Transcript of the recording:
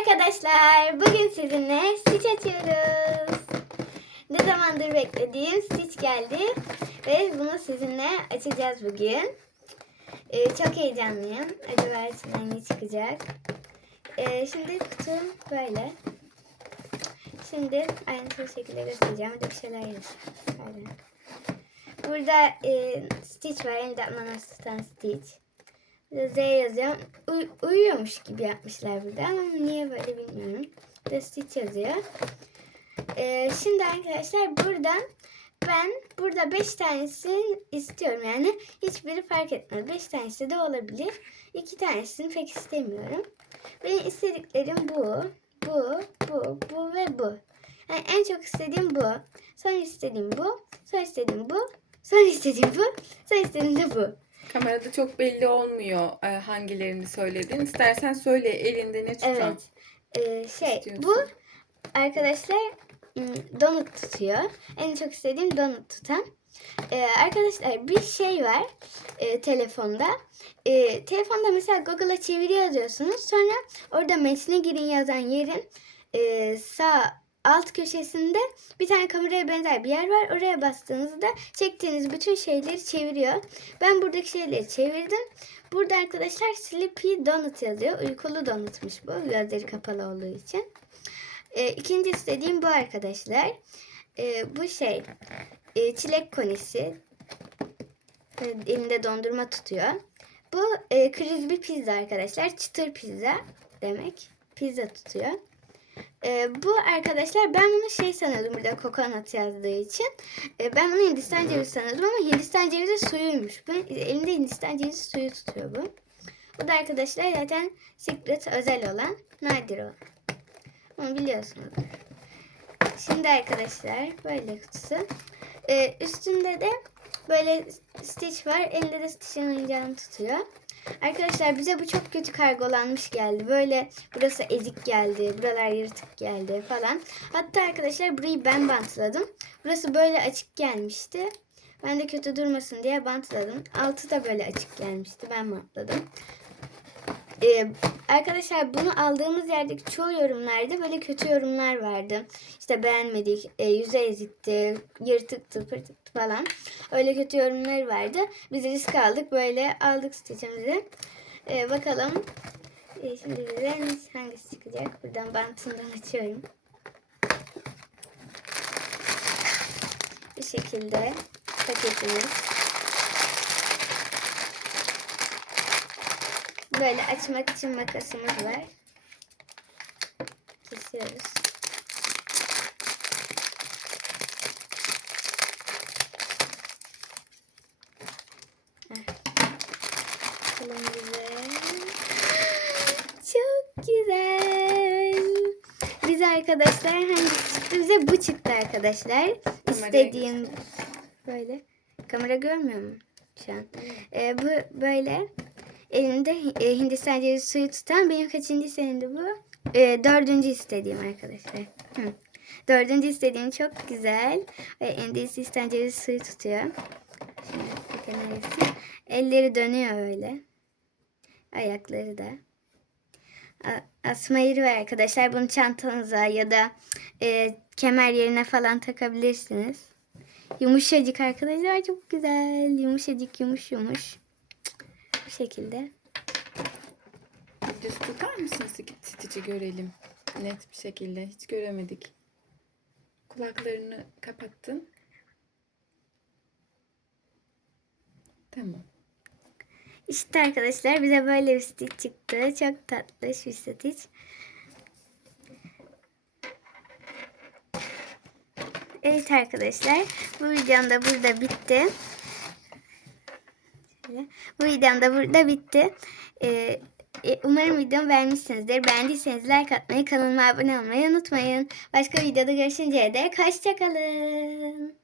arkadaşlar. Bugün sizinle Stitch açıyoruz. Ne zamandır beklediğim Stitch geldi. Ve bunu sizinle açacağız bugün. Ee, çok heyecanlıyım. Acaba içinden ne çıkacak? Ee, şimdi kutum böyle. Şimdi ayrıntılı şekilde göstereceğim. Burada bir şeyler yazıyor. Burada e, Stitch var. Elinde ananas tutan Stitch. Z yazıyor. Uy- uyuyormuş gibi yapmışlar burada ama niye böyle bilmiyorum. Burada Stitch yazıyor. Ee, şimdi arkadaşlar buradan ben burada 5 tanesini istiyorum. Yani hiçbiri fark etmez. 5 tanesi de olabilir. 2 tanesini pek istemiyorum. Benim istediklerim bu, bu, bu, bu ve bu. Yani en çok istediğim bu. Sonra istediğim bu. Sonra istediğim bu. Sonra istediğim bu. Sonra istediğim de bu. Kamerada çok belli olmuyor e, hangilerini söyledin. İstersen söyle elinde ne tutan. Evet. Ee, şey istiyorsun? bu arkadaşlar donut tutuyor. En çok istediğim donut tutan. Ee, arkadaşlar bir şey var e, telefonda. E, telefonda mesela Google'a çeviriyor diyorsunuz. Sonra orada metne girin yazan yerin e, sağ alt köşesinde bir tane kameraya benzer bir yer var. Oraya bastığınızda çektiğiniz bütün şeyleri çeviriyor. Ben buradaki şeyleri çevirdim. Burada arkadaşlar Sleepy Donut yazıyor. Uykulu donutmuş bu. Gözleri kapalı olduğu için. E, ikinci istediğim bu arkadaşlar. E, bu şey e, çilek konisi. E, elinde dondurma tutuyor. Bu e, crispy pizza arkadaşlar. Çıtır pizza demek. Pizza tutuyor. E, bu arkadaşlar ben bunu şey sanıyordum burada kokonat yazdığı için. E, ben bunu Hindistan cevizi sanıyordum ama Hindistan cevizi suyuymuş. Bu, elinde Hindistan cevizi suyu tutuyor bu. Bu da arkadaşlar zaten secret özel olan nadir olan. Onu biliyorsunuz. Şimdi arkadaşlar böyle kutusu. Ee, üstünde de böyle Stitch var. Elinde de Stitch'in oyuncağını tutuyor. Arkadaşlar bize bu çok kötü kargolanmış geldi. Böyle burası ezik geldi. Buralar yırtık geldi falan. Hatta arkadaşlar burayı ben bantladım. Burası böyle açık gelmişti. Ben de kötü durmasın diye bantladım. Altı da böyle açık gelmişti. Ben bantladım. Ee, arkadaşlar bunu aldığımız yerdeki çoğu yorumlarda böyle kötü yorumlar vardı. İşte beğenmedik, e, yüze ezikti, yırtıktı, pırtıktı falan. Öyle kötü yorumlar vardı. Biz risk aldık. Böyle aldık stitchimizi. Ee, bakalım. Ee, şimdi bize hangisi çıkacak? Buradan bantından açıyorum. Bu şekilde paketimiz. Böyle açmak için makasımız var. Kesiyoruz. Çok güzel. Bize arkadaşlar hangisi çıktı? Bize bu çıktı arkadaşlar. İstediğim böyle. Kamera görmüyor mu şu an? Ee, bu böyle elinde e, Hindistan cevizi suyu tutan benim kaçıncı senemde bu? E, dördüncü istediğim arkadaşlar. Hı. Dördüncü istediğim çok güzel. Ve Hindistan cevizi suyu tutuyor. Şimdi. Elleri dönüyor öyle. Ayakları da. Asma yeri var arkadaşlar. Bunu çantanıza ya da e, kemer yerine falan takabilirsiniz. Yumuşacık arkadaşlar. Çok güzel. Yumuşacık yumuş yumuş. Bu şekilde. Düz tutar mısın Stitch'i görelim. Net bir şekilde. Hiç göremedik. Kulaklarını kapattın. Tamam. İşte arkadaşlar bize böyle bir stitch çıktı. Çok tatlı bir stitch. Evet arkadaşlar bu videom da burada bitti. Şöyle. Bu videom da burada bitti. Ee, e, umarım videomu beğenmişsinizdir. Beğendiyseniz like atmayı, kanalıma abone olmayı unutmayın. Başka videoda görüşünceye dek hoşçakalın.